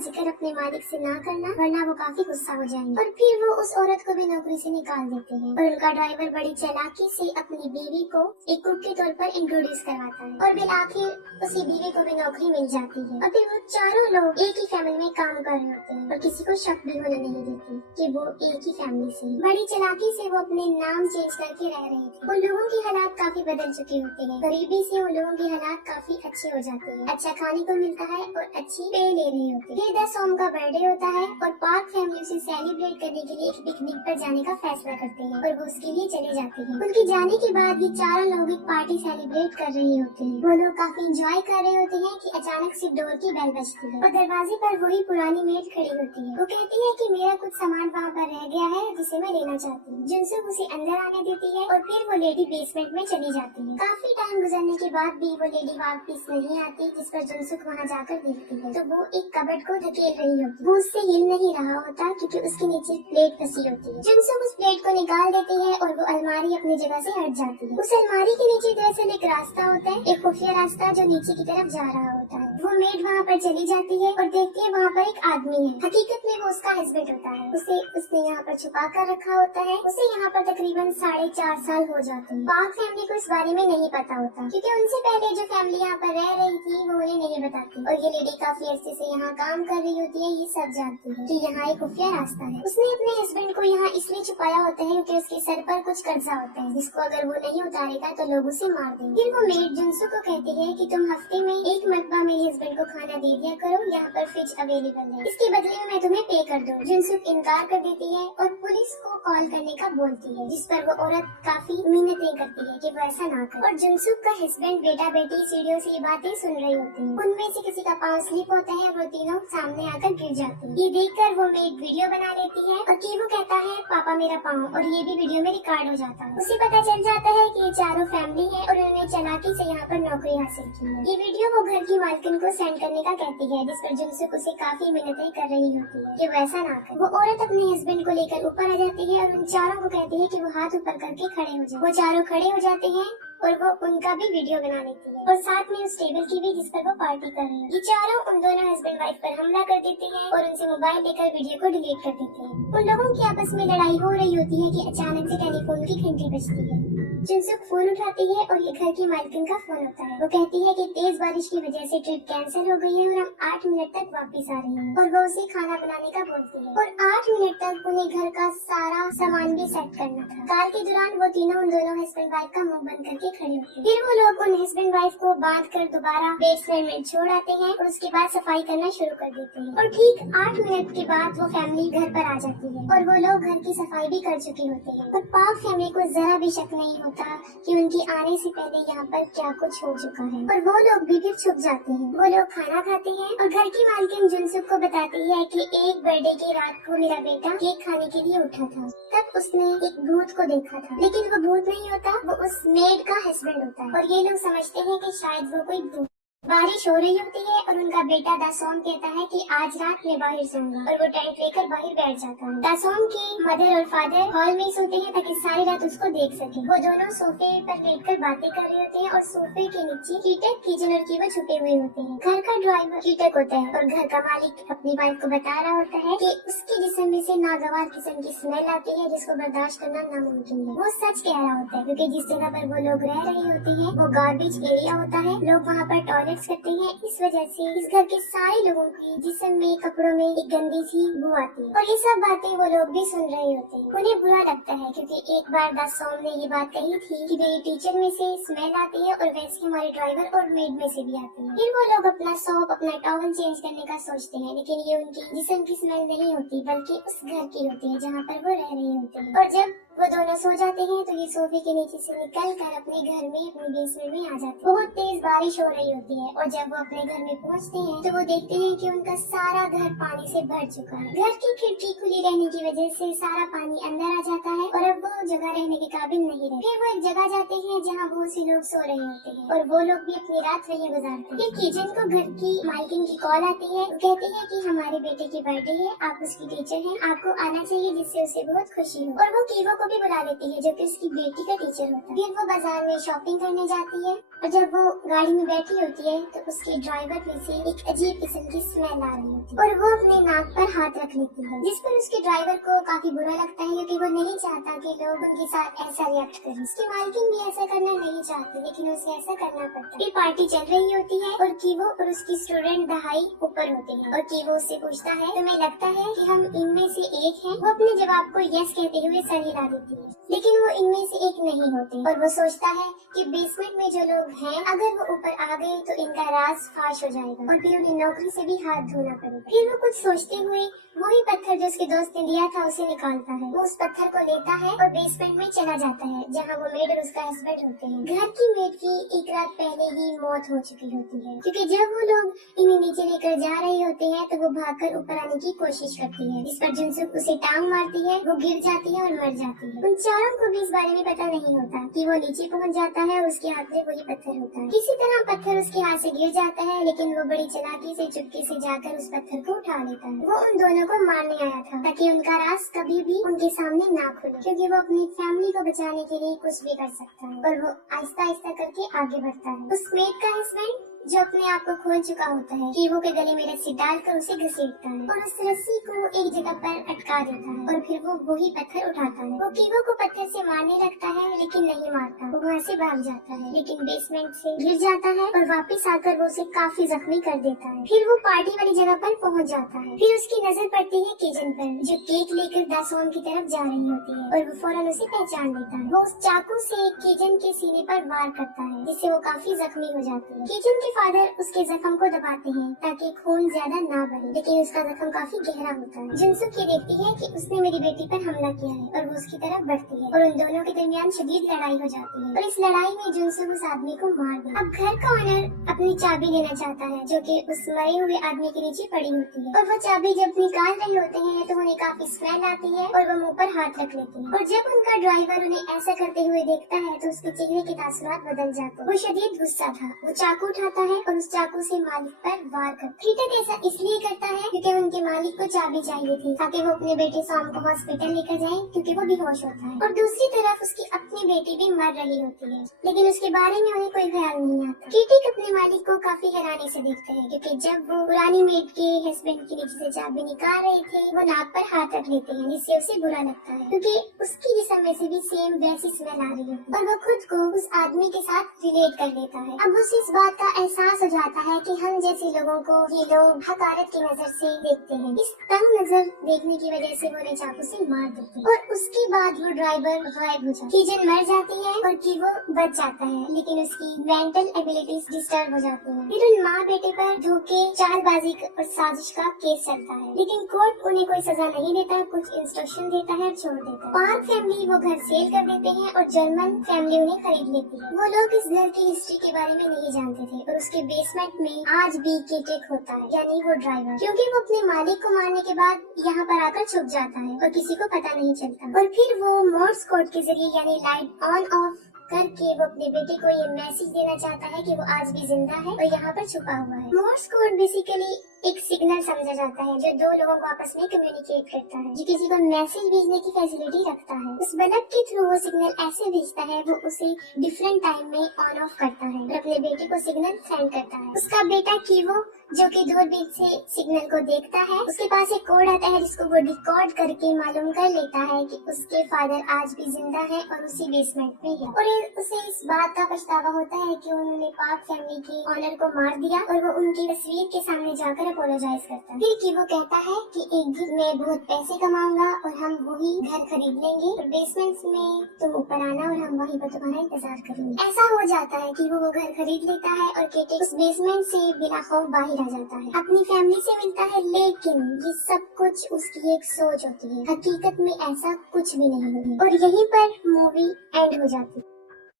जिक्र अपने मालिक से ना करना, वरना वो काफी गुस्सा हो जाएंगे। और फिर वो उस औरत को भी नौकरी से निकाल देते हैं और उनका ड्राइवर बड़ी चालाकी से अपनी बीवी को एक कुक के तौर पर इंट्रोड्यूस करवाता है और बिल आखिर उसी बीवी को भी नौकरी मिल जाती है। और फिर वो चारों लोग एक ही फैमिली में काम कर रहे होते हैं और किसी को शक भी होने नहीं देती कि वो एक ही फैमिली से हैं। बड़ी चालाकी से वो अपने नाम चेंज करके रह रहे थे। उन लोगों की हालात काफी बदल चुकी होती है। गरीबी से उन लोगों की हालात काफी अच्छे हो जाते हैं, अच्छा खाने को मिलता है और अच्छी पे ले रही होती है। फिर 10 सोम का बर्थडे होता है और पार्क फैमिली उसे सेलिब्रेट करने के लिए एक पिकनिक पर जाने का फैसला करते हैं और वो उसके लिए चले जाते हैं। उनके जाने के बाद ये चारों लोग एक पार्टी सेलिब्रेट कर रहे होते हैं। वो लोग काफी एंजॉय कर रहे होते हैं कि अचानक से डोर की बेल बजती है और दरवाजे पर वही पुरानी मेड खड़ी होती है। वो कहती है कि मेरा कुछ सामान वहाँ पर रह गया है जिसे मैं लेना चाहती हूँ। जुनसुक उसे अंदर आने देती है और फिर वो लेडी बेसमेंट में चली जाती है। काफी टाइम गुजरने के बाद भी वो लेडी वापस नहीं आती, जिस पर जुनसुक वहाँ जाकर देखती है तो वो एक कबर्ड को धकेल रही होती है। वो उससे हिल नहीं रहा होता क्योंकि उसके नीचे प्लेट फंसी होती है। जुनसुक उस प्लेट को निकाल देती है और वो अलमारी अपनी जगह से हट जाती है। उस अलमारी के नीचे दरअसल एक रास्ता होता है, एक खुफिया रास्ता जो नीचे की तरफ जा रहा होता है। वो मेड वहाँ पर चली जाती है और देखती है वहाँ पर एक आदमी है। हकीकत में वो उसका हस्बैंड होता है। उसे उसने यहाँ पर छुपा कर रखा होता है। उसे यहाँ पर तकरीबन 4.5 साल हो जाते हैं। पाक फैमिली को इस बारे में नहीं पता होता क्योंकि उनसे पहले जो फैमिली यहाँ पर रह रही थी वो उन्हें नहीं बताती और ये लेडी काफी अरसे से यहाँ काम कर रही होती है। ये सब जानती है कि यहाँ एक खुफिया रास्ता है। उसने अपने हस्बैंड को यहाँ इसलिए छुपाया होता है क्योंकि उसके सर पर कुछ कर्जा होता है जिसको अगर वो नहीं उतारेगा तो लोग उसे मार देंगे। फिर वो मेड जुनसुक को कहती है कि तुम हफ्ते में एक मरतबा मेरे हस्बैंड को खाना दे दिया करो, यहाँ पर फ्रिज अवेलेबल है, इसके बदले में मैं तुम्हें पे कर दूँ। जुनसुक इनकार कर देती है और पुलिस को कॉल करने का बोलती है, जिस पर वो औरत काफी मिन्नतें करती है कि वो ऐसा ना करे। और जुनसुक का हस्बैंड बेटा बेटी सीढ़ियों से ये बातें सुन रही होती है। उनमें से किसी का पाँव स्लिप होता है और वो तीनों सामने आकर गिर जाते हैं। ये देखकर वो एक वीडियो बना लेती है और वो कहता है पापा मेरा पाँव, और ये भी वीडियो में रिकॉर्ड हो जाता है। उसे पता चल जाता है कि ये चारों फैमिली है और उन्होंने चालाकी से यहाँ पर नौकरी हासिल की है। ये वीडियो वो घर की मालकिन को सेंड करने का कहती है, जिस पर जुनसुक उसे काफी मिन्नतें कर रही होती है कि वो ऐसा ना करे। वो औरत अपने हस्बैंड को लेकर ऊपर आ जाती है और उन चारों को कहती है कि वो हाथ ऊपर करके खड़े हो जाए। वो चारों खड़े हो जाते हैं और वो उनका भी वीडियो बना लेती है और साथ में उस टेबल की भी जिस पर वो पार्टी कर रही है। ये चारों उन दोनों हस्बैंड वाइफ पर हमला कर देते हैं और उनसे मोबाइल लेकर वीडियो को डिलीट कर देते हैं। उन लोगों की आपस में लड़ाई हो रही होती है कि अचानक से टेलीफोन की घंटी बजती है। जुनसुक फोन उठाती है और ये घर की मालकिन का फोन होता है। वो कहती है कि तेज बारिश की वजह से ट्रिप कैंसिल हो गई है और हम 8 मिनट तक वापस आ रहे हैं। और वो उसे खाना बनाने का बोलती है और 8 मिनट तक उन्हें घर का सारा सामान भी सेट करना था। कार के दौरान वो तीनों उन दोनों हस्बैंड वाइफ का मुंह बंद करके खड़े होते हैं। फिर वो लोग उन हस्बैंड वाइफ को बांध कर दोबारा बेसमेंट में छोड़ आते हैं और उसके बाद सफाई करना शुरू कर देते हैं। और ठीक 8 मिनट के बाद वो फैमिली घर पर आ जाती है और वो लोग घर की सफाई भी कर चुके होते हैं। और पाक फैमिली को जरा भी शक नहीं होता कि उनके आने से पहले यहाँ पर क्या कुछ हो चुका है और वो लोग भी फिर छुप जाते हैं। वो लोग खाना खाते हैं और घर की मालकिन जुनसुक को बताती है कि एक बर्थडे की रात को मेरा बेटा केक खाने के लिए उठा था, तब उसने एक भूत को देखा था, लेकिन वो भूत नहीं होता, वो उस मेड का हस्बैंड होता है। और ये लोग समझते हैं कि शायद वो कोई भूत। बारिश हो रही होती है और उनका बेटा दासोम कहता है कि आज रात में बाहर सोऊंगा और वो टेंट लेकर बाहर बैठ जाता है। दासोम की मदर और फादर हॉल में सोते हैं ताकि सारी रात उसको देख सके। वो दोनों सोफे पर बैठकर बातें कर रहे होते हैं और सोफे के नीचे कीटक किचन और कीवो छुपे हुए होते हैं। घर का ड्राइवर कीटक होता है और घर का मालिक अपनी वाइफ को बता रहा होता है कि उसके जिस्म में से नागवार किस्म की स्मेल आती है जिसको बर्दाश्त करना नामुमकिन है। वो सच कह रहा होता है क्योंकि जिस जगह पर वो लोग रह रहे होते हैं वो गार्बेज एरिया होता है। लोग वहाँ पर टॉयलेट करते हैं, इस वजह से इस घर के सारे लोगों की जिस्म में कपड़ों में एक गंदी सी बू आती है और ये सब बातें वो लोग भी सुन रहे होते हैं। उन्हें बुरा लगता है क्योंकि एक बार दासोम ने ये बात कही थी कि मेरी टीचर में से स्मेल आती है और वैसे हमारे ड्राइवर और मेड में से भी आती है। फिर वो लोग अपना सॉप अपना टॉवल चेंज करने का सोचते हैं, लेकिन ये उनकी जिस्म की स्मेल नहीं होती बल्कि उस घर की होती है जहाँ पर वो रह रहे होते हैं। और जब वो दोनों सो जाते हैं तो ये सोफे के नीचे से निकल कर अपने घर में अपने बेसमेंट में आ जाते हैं। बहुत तेज बारिश हो रही होती है और जब वो अपने घर में पहुंचते हैं तो वो देखते हैं कि उनका सारा घर पानी से भर चुका है। घर की खिड़की खुली रहने की वजह से सारा पानी अंदर आ जाता है और अब वो जगह रहने के काबिल नहीं रहे। फिर वो एक जगह जाते हैं जहाँ बहुत से लोग सो रहे होते हैं और वो लोग भी अपनी रात वहीं गुजारते हैं। फिर किचन को घर की मालकिन की कॉल आती है। वो कहती है कि हमारे बेटे की बर्थडे है, आप उसकी टीचर हैं, आपको आना चाहिए जिससे उसे बहुत खुशी हो। और वो कीवो को भी बुला लेती है जो कि उसकी बेटी का टीचर होता है। फिर वो बाजार में शॉपिंग करने जाती है और जब वो गाड़ी में बैठी होती है तो उसके ड्राइवर में से एक अजीब किस्म की स्मेल आ रही होती है और वो अपने नाक पर हाथ रख लेती है, जिस पर उसके ड्राइवर को काफी बुरा लगता है क्योंकि वो नहीं चाहता कि लोग उनके साथ ऐसा रिएक्ट करें। उसकी मालकिन भी ऐसा करना नहीं चाहती लेकिन उसे ऐसा करना पड़ता है। फिर पार्टी चल रही होती है और कीवो और उसकी स्टूडेंट दहाई ऊपर होते हैं और कीवो उससे पूछता है तुम्हें लगता है कि हम इनमें से एक हैं? वो अपने जवाब को यस कहते हुए सर हिला देती है लेकिन वो इनमें से एक नहीं होते और वो सोचता है कि बेसमेंट में जो लोग हैं अगर वो ऊपर आ गए तो इनका राज फाश हो जाएगा और फिर उन्हें नौकरी से भी हाथ धोना पड़ेगा। फिर वो कुछ सोचते हुए वही पत्थर जो उसके दोस्त ने दिया था उसे निकालता है। वो उस पत्थर को लेता है और बेसमेंट में चला जाता है जहाँ वो मेड और उसका हस्बैंड होते हैं। घर की मेड की एक रात पहले ही मौत हो चुकी होती है क्योंकि जब वो लोग इन्हें नीचे लेकर जा रहे होते हैं तो वो भागकर ऊपर आने की कोशिश करती है, जिस पर जुनसुक उसे टांग मारती है, वो गिर जाती है और मर जाती है। उन चारों को भी इस बारे में पता नहीं होता कि वो नीचे पहुंच जाता है और उसके हाथ में वही पत्थर होता है। किसी तरह पत्थर उसके हाथ से गिर जाता है लेकिन वो बड़ी चालाकी से चुपके से जाकर उस पत्थर को उठा लेता है। वो उन दोनों को मारने आया था ताकि उनका राज कभी भी उनके सामने ना खुले क्योंकि वो अपनी फैमिली को बचाने के लिए कुछ भी कर सकता है। और वो आहिस्ता आहिस्ता करके आगे बढ़ता है। उस मेड का हस्बैंड जो अपने आप को खोल चुका होता है कीवो के गले में रस्सी डालकर उसे घसीटता है और उस रस्सी को एक जगह पर अटका देता है और फिर वो वही पत्थर उठाता है। वो कीवो को पत्थर से मारने लगता है लेकिन नहीं मारता, वो वहाँ से भाग जाता है लेकिन बेसमेंट से गिर जाता है और वापस आकर वो उसे काफी जख्मी कर देता है। फिर वो पार्टी वाली जगह पर पहुँच जाता है। फिर उसकी नजर पड़ती है केजन पर जो केक लेकर दासोन की तरफ जा रही होती है और वो फौरन उसे पहचान लेता है। वो उस चाकू से केजन के सीने पर वार करता है जिससे वो काफी जख्मी हो जाती है। केजन के फादर उसके जख्म को दबाते हैं ताकि खून ज्यादा ना बहे लेकिन उसका जख्म काफी गहरा होता है। जुनसुक ये देखती है कि उसने मेरी बेटी पर हमला किया है और वो उसकी तरफ बढ़ती है और उन दोनों के दरमियान शदीद लड़ाई हो जाती है और इस लड़ाई में जुनसुक उस आदमी को मार दिया। अब घर का ओनर अपनी चाबी लेना चाहता है जो कि उस मरे हुए आदमी के नीचे पड़ी होती है और वो चाबी जब निकाल रहे होते हैं तो उन्हें काफी स्मेल आती है और वो मुँह पर हाथ रख लेती है और जब उनका ड्राइवर उन्हें ऐसा करते हुए देखता है तो उसके चेहरे के तासुरात बदल जाते हैं। वो शदीद गुस्सा था। वो चाकू उठाता है और उस चाकू से मालिक पर वार करता है। कीटक ऐसा इसलिए करता है क्योंकि उनके मालिक को चाबी चाहिए थी ताकि वो अपने बेटे सॉम को हॉस्पिटल लेकर जाए क्योंकि वो बेहोश होता है और दूसरी तरफ उसकी अपनी बेटी भी मर रही होती है लेकिन उसके बारे में उन्हें कोई ख्याल नहीं आता। कीटक अपने मालिक को काफी हैरानी से देखते हैं क्योंकि जब वो पुरानी मेड के हस्बैंड के नीचे से चाबी निकाल रहे थे वो नाक पर हाथ रख लेते हैं जिससे उसे बुरा लगता है क्योंकि उसकी जिस्म में से भी सेम वैसी स्मेल आ रही है और वो खुद को उस आदमी के साथ रिलेट कर लेता है। अब उसे इस बात का एहसास हो जाता है कि हम जैसे लोगों को ये लोग हकारत की नजर से देखते हैं। इस तंग नजर देखने की वजह से वो उन्हें चाकू से मार देते हैं और उसके बाद वो ड्राइवर गायब हो जाता है। कीजन मर जाती है और कीवो बच जाता है लेकिन उसकी मेंटल एबिलिटीज डिस्टर्ब हो जाती है। फिर उन माँ बेटे पर धोखे, चालबाजी और साजिश का केस चलता है लेकिन कोर्ट उन्हें कोई सजा नहीं देता, कुछ इंस्ट्रक्शन देता है और छोड़ देता है। पार्क फैमिली वो घर सेल कर देते हैं और जर्मन फैमिली उन्हें खरीद लेती है। वो लोग इस घर की हिस्ट्री के बारे में नहीं जानते थे और उसके बेसमेंट में आज भी कीटेक होता है यानी वो ड्राइवर, क्योंकि वो अपने मालिक को मारने के बाद यहाँ पर आकर छुप जाता है और किसी को पता नहीं चलता और फिर वो मोर्स कोड के जरिए यानी लाइट ऑन ऑफ करके वो अपने बेटे को ये मैसेज देना चाहता है कि वो आज भी जिंदा है और यहाँ पर छुपा हुआ है। मोर्स कोड बेसिकली एक सिग्नल समझा जाता है जो दो लोगों को आपस में कम्युनिकेट करता है, जो किसी को मैसेज भेजने की फैसिलिटी रखता है। उस बल्ब के थ्रू वो सिग्नल ऐसे भेजता है, वो उसे डिफरेंट टाइम में ऑन ऑफ करता है और अपने बेटे को सिग्नल सेंड करता है। उसका बेटा कीवो जो कि दूरबीन से सिग्नल को देखता है, उसके पास एक कोड आता है जिसको वो रिकॉर्ड करके मालूम कर लेता है कि उसके फादर आज भी जिंदा है और उसी बेसमेंट में है और उसे इस बात का पछतावा होता है कि उन्होंने पार्क फैमिली के ऑनर को मार दिया और वो उनकी तस्वीर के सामने जाकर अपोलोजाइज करता है। फिर कीवो कहता है कि एक दिन मैं बहुत पैसे कमाऊंगा और हम वही घर खरीद लेंगे और बेसमेंट में तुम ऊपर आना और हम वहीं पर तुम्हारा इंतजार करेंगे। ऐसा हो जाता है कि वो घर खरीद लेता है और केटे उस बेसमेंट से बिना खौफ बाहर आ जाता है, अपनी फैमिली से मिलता है लेकिन ये सब कुछ उसकी एक सोच होती है, हकीकत में ऐसा कुछ भी नहीं है और यहीं पर मूवी एंड हो जाती है।